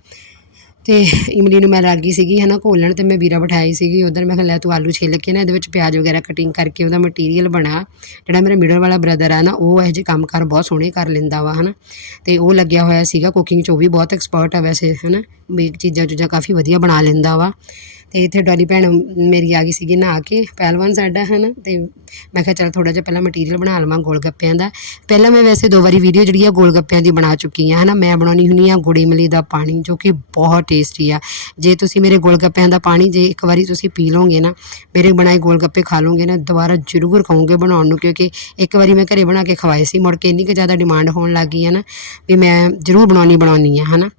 ਤੇ ਇਮਲੀ ਨੂੰ ਮੈਂ ਲੱਗ ਗਈ ਸੀਗੀ, ਹਨਾ, ਘੋਲਣ ਤੇ ਮੈਂ ਵੀਰਾ ਬਿਠਾਈ ਸੀਗੀ। ਉਧਰ ਮੈਂ ਕਿਹਾ, ਲੈ ਤੂੰ ਆਲੂ ਛਿੱਲ ਕੇ ਨਾ, ਇਹਦੇ ਵਿੱਚ ਪਿਆਜ਼ ਵਗੈਰਾ ਕਟਿੰਗ ਕਰਕੇ ਉਹਦਾ ਮਟੀਰੀਅਲ ਬਣਾ। ਜਿਹੜਾ ਮੇਰਾ ਮਿਡਲ ਵਾਲਾ ਬ੍ਰਦਰ ਆ ਨਾ, ਉਹ ਇਹੋ ਜਿਹੇ ਕੰਮ ਕਰ ਬਹੁਤ ਸੋਹਣੇ ਕਰ ਲੈਂਦਾ ਵਾ, ਹਨਾ। ਤੇ ਉਹ ਲੱਗਿਆ ਹੋਇਆ ਸੀਗਾ ਕੁਕਿੰਗ 'ਚ, ਉਹ ਵੀ ਬਹੁਤ ਐਕਸਪਰਟ ਆ ਵੈਸੇ, ਹਨਾ। ਵੀ ਚੀਜ਼ਾਂ ਚੀਜ਼ਾਂ ਕਾਫੀ ਵਧੀਆ ਬਣਾ ਲੈਂਦਾ ਵਾ। ਤੇ ਇੱਥੇ ਡੋਲੀ ਭੈਣ ਮੇਰੀ ਆ ਗਈ ਸੀਗੀ ਨਹਾ ਕੇ, ਪਹਿਲਵਾਨ ਸਾਡਾ ਹੈ ਨਾ ਤੇ ਮੈਂ ਕਿਹਾ ਚਲ ਥੋੜਾ ਜਿਹਾ ਪਹਿਲਾਂ ਮਟੀਰੀਅਲ ਬਣਾ ਲਵਾਂ ਗੋਲ ਗੱਪਿਆਂ ਦਾ। ਪਹਿਲਾਂ ਮੈਂ ਵੈਸੇ ਦੋ ਵਾਰੀ ਵੀਡੀਓ ਜਿਹੜੀ ਆ ਗੋਲ ਗੱਪਿਆਂ ਦੀ ਬਣਾ ਚੁੱਕੀ ਆ ਨਾ ਮੈਂ ਬਣਾਉਣੀ ਹੁੰਦੀ ਆ ਗੁੜ ਇਮਲੀ ਦਾ ਪਾਣੀ, ਜੋ ਕਿ ਬਹੁਤ ਟੇਸਟੀ ਆ। ਜੇ ਤੁਸੀਂ ਮੇਰੇ ਗੋਲ ਗੱਪਿਆਂ ਦਾ ਪਾਣੀ, ਜੇ ਇੱਕ ਵਾਰੀ ਤੁਸੀਂ ਪੀ ਲਓਗੇ ਨਾ, ਮੇਰੇ ਬਣਾਏ ਗੋਲ ਗੱਪੇ ਖਾ ਲਓਗੇ ਨਾ, ਦੁਬਾਰਾ ਜ਼ਰੂਰ ਖਾਓਗੇ ਬਣਾਉਣ ਨੂੰ, ਕਿਉਂਕਿ ਇੱਕ ਵਾਰੀ ਮੈਂ ਘਰੇ ਬਣਾ ਕੇ ਖਵਾਏ ਸੀ, ਮੁੜ ਕੇ ਇੰਨੀ ਕੁ ਜ਼ਿਆਦਾ ਡਿਮਾਂਡ ਹੋਣ ਲੱਗ ਗਈ ਹੈ ਨਾ, ਵੀ ਮੈਂ ਜ਼ਰੂਰ ਬਣਾਉਣੀ ਬਣਾਉਣੀ ਆ, ਹਨਾ।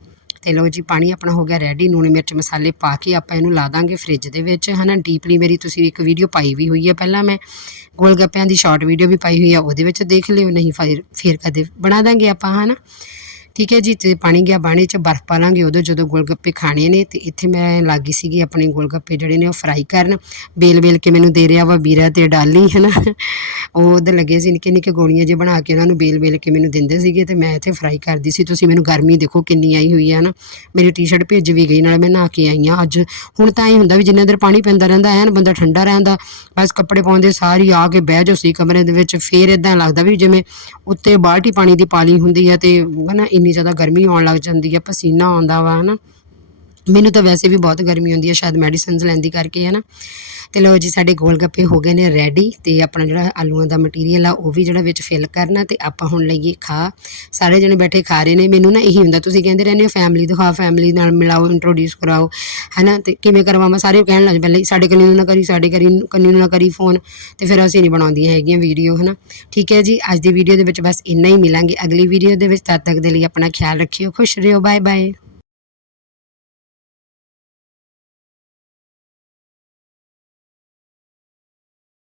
ਤੇ ਲਓ ਜੀ, ਪਾਣੀ ਆਪਣਾ ਹੋ ਗਿਆ ਰੈਡੀ ਨੂਣ ਮਿਰਚ ਮਸਾਲੇ ਪਾ ਕੇ ਆਪਾਂ ਇਹਨੂੰ ਲਾ ਦਾਂਗੇ ਫ੍ਰਿਜ ਦੇ ਵਿੱਚ। ਹਨਾ ਡੀਪਲੀ ਮੇਰੀ ਤੁਸੀਂ ਇੱਕ ਵੀਡੀਓ ਪਾਈ ਵੀ ਹੋਈ ਹੈ ਪਹਿਲਾਂ ਮੈਂ। ਗੋਲ ਗੱਪਿਆਂ ਦੀ ਸ਼ਾਰਟ ਵੀਡੀਓ ਵੀ ਪਾਈ ਹੋਈ ਆ, ਉਹਦੇ ਵਿੱਚ ਦੇਖ ਲਿਓ, ਨਹੀਂ ਫਿਰ ਫਿਰ ਕਦੇ ਬਣਾ ਦਾਂਗੇ ਆਪਾਂ, ਹਨਾ। ਠੀਕ ਹੈ ਜੀ, ਤੇ ਪਾਣੀ ਗਿਆ ਬਾਣੇ ਚ, ਬਰਫ਼ ਪਾ ਲਾਂਗੇ ਉਦੋਂ ਜਦੋਂ ਗੋਲਗੱਪੇ ਖਾਣੇ ਨੇ, ਤੇ ਇੱਥੇ ਮੈਂ ਲੱਗੀ ਸੀਗੀ ਆਪਣੇ ਗੋਲਗੱਪੇ ਜਿਹੜੇ ਨੇ ਉਹ ਫਰਾਈ ਕਰਨ। ਬੇਲ ਬੇਲ ਕੇ ਮੈਨੂੰ ਦੇ ਰਿਹਾ ਵਾ ਵੀਰਾ ਤੇ ਡਾਲੀ ਹੈ ਨਾ ਉਹ ਉਹਦੇ ਲੱਗੇ ਸੀ, ਨਿੱਕੇ ਨਿੱਕੇ ਗੋਲੀਆਂ ਜੇ ਬਣਾ ਕੇ ਉਹਨਾਂ ਨੂੰ ਬੇਲ ਬੇਲ ਕੇ ਮੈਨੂੰ ਦਿੰਦੇ ਸੀਗੇ, ਤੇ ਮੈਂ ਇੱਥੇ ਫਰਾਈ ਕਰਦੀ ਸੀ। ਤੁਸੀਂ ਮੈਨੂੰ ਗਰਮੀ ਦੇਖੋ ਕਿੰਨੀ ਆਈ ਹੋਈ ਹੈ ਨਾ ਮੇਰੀ ਟੀ-ਸ਼ਰਟ ਭਿੱਜ ਵੀ ਗਈ, ਨਾਲੇ ਮੈਂ ਨਹਾ ਕੇ ਆਈ ਹਾਂ ਅੱਜ। ਹੁਣ ਤਾਂ ਇਹ ਹੁੰਦਾ ਵੀ ਜਿੰਨਾ ਦੇਰ ਪਾਣੀ ਪੈਂਦਾ ਰਹਿੰਦਾ, ਐਨ ਬੰਦਾ ਠੰਡਾ ਰਹਿੰਦਾ। ਬਸ ਕੱਪੜੇ ਪਾਉਂਦੇ ਸਾਰੀ ਆ ਕੇ ਬਹਿ ਜਾਓ ਸੀ ਕਮਰੇ ਦੇ ਵਿੱਚ। ਫੇਰ ਇਦਾਂ ਲੱਗਦਾ ਵੀ ਜਿਵੇਂ ਉੱਤੇ ਬਾਲਟੀ ਪਾਣੀ ਦੀ ਪਾਲੀ ਹੁੰਦੀ ਹੈ ਤੇ, ਹਨਾ ਇੰਨੀ ਜ਼ਿਆਦਾ ਗਰਮੀ ਆਉਣ ਲੱਗ ਜਾਂਦੀ ਹੈ ਪਸੀਨਾ ਆਉਂਦਾ ਵਾ ਹਨਾ। ਮੈਨੂੰ ਤਾਂ ਵੈਸੇ ਵੀ ਬਹੁਤ ਗਰਮੀ ਹੁੰਦੀ ਹੈ ਸ਼ਾਇਦ ਮੈਡੀਸਿਨਸ ਲੈਂਦੀ ਕਰਕੇ ਹੈ ਨਾ ਤੇ ਲਓ ਜੀ, ਸਾਡੇ ਗੋਲ ਗੱਪੇ ਹੋ ਗਏ ਨੇ ਰੈਡੀ ਤੇ ਆਪਣਾ ਜਿਹੜਾ ਆਲੂਆਂ ਦਾ ਮਟੀਰੀਅਲ ਆ, ਉਹ ਵੀ ਜਿਹੜਾ ਵਿੱਚ ਫਿਲ ਕਰਨਾ ਤੇ ਆਪਾਂ ਹੁਣ ਲਈਏ ਖਾ। ਸਾਰੇ ਜਣੇ ਬੈਠੇ ਖਾ ਰਹੇ ਨੇ, ਮੈਨੂੰ ਨਾ ਇਹੀ ਹੁੰਦਾ, ਤੁਸੀਂ ਕਹਿੰਦੇ ਰਹਿੰਦੇ ਹੋ ਫੈਮਿਲੀ ਦਿਖਾਓ ਫੈਮਿਲੀ ਨਾਲ ਮਿਲਾਓ ਇੰਟਰੋਡਿਊਸ ਕਰਾਓ, ਹਨਾ, ਤੇ ਕਿਵੇਂ ਕਰਵਾਵਾਂ? ਸਾਰੇ ਕਹਿਣ ਲੱਗ ਪਹਿਲੇ ਸਾਡੇ ਕੰਨੀ ਨੂੰ ਨਾ ਕਰੀ, ਸਾਡੇ ਕਰੀ, ਕੰਨੀ ਨੂੰ ਨਾ ਕਰੀ ਫੋਨ ਤੇ ਫਿਰ ਅਸੀਂ ਨਹੀਂ ਬਣਾਉਂਦੀਆਂ ਹੈਗੀਆਂ ਵੀਡੀਓ ਹਨਾ। ਠੀਕ ਹੈ ਜੀ, ਅੱਜ ਦੀ ਵੀਡੀਓ ਦੇ ਵਿੱਚ ਬਸ ਇੰਨਾ ਹੀ ਮਿਲਾਂਗੇ, ਅਗਲੀ ਵੀਡੀਓ ਦੇ ਵਿੱਚ ਤਦ ਤੱਕ ਦੇ ਲਈ ਆਪਣਾ ਖਿਆਲ ਰੱਖਿਓ, ਖੁਸ਼ ਰਹੋ ਬਾਏ ਬਾਏ